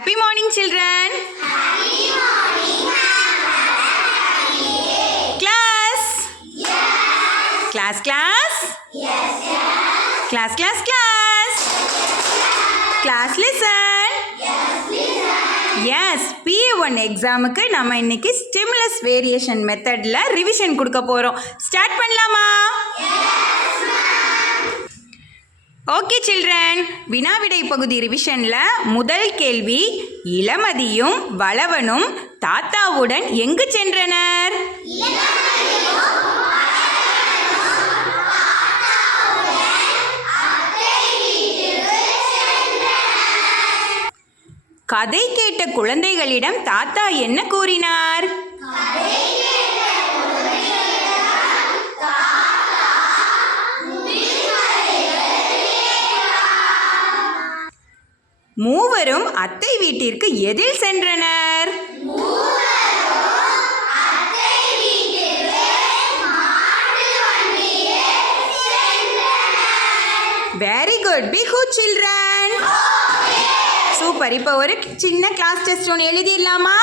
Happy morning, children. Happy morning, class. Yes. Class. Yes, class. Class. Class, listen. Yes, listen. Yes, PA1 எக்ஸாமுக்கு நம்ம இன்னைக்கு stimulus variation மெத்தட்ல revision கொடுக்க போறோம். Start பண்ணலாமா? ஓகே சில்ட்ரன், வினாவிடை பகுதி ரிவிஷன்ல முதல் கேள்வி, இளமதியும் வளவனும் தாத்தாவுடன் எங்கு சென்றனர்? கதை கேட்ட குழந்தைகளிடம் தாத்தா என்ன கூறினார்? மூவரும் அத்தை வீட்டிற்கு எதில் சென்றனர்? Very good, be good children. Super. இப்போ ஒரு சின்ன கிளாஸ் டெஸ்ட் ஒன்று எழுதிடலாமா?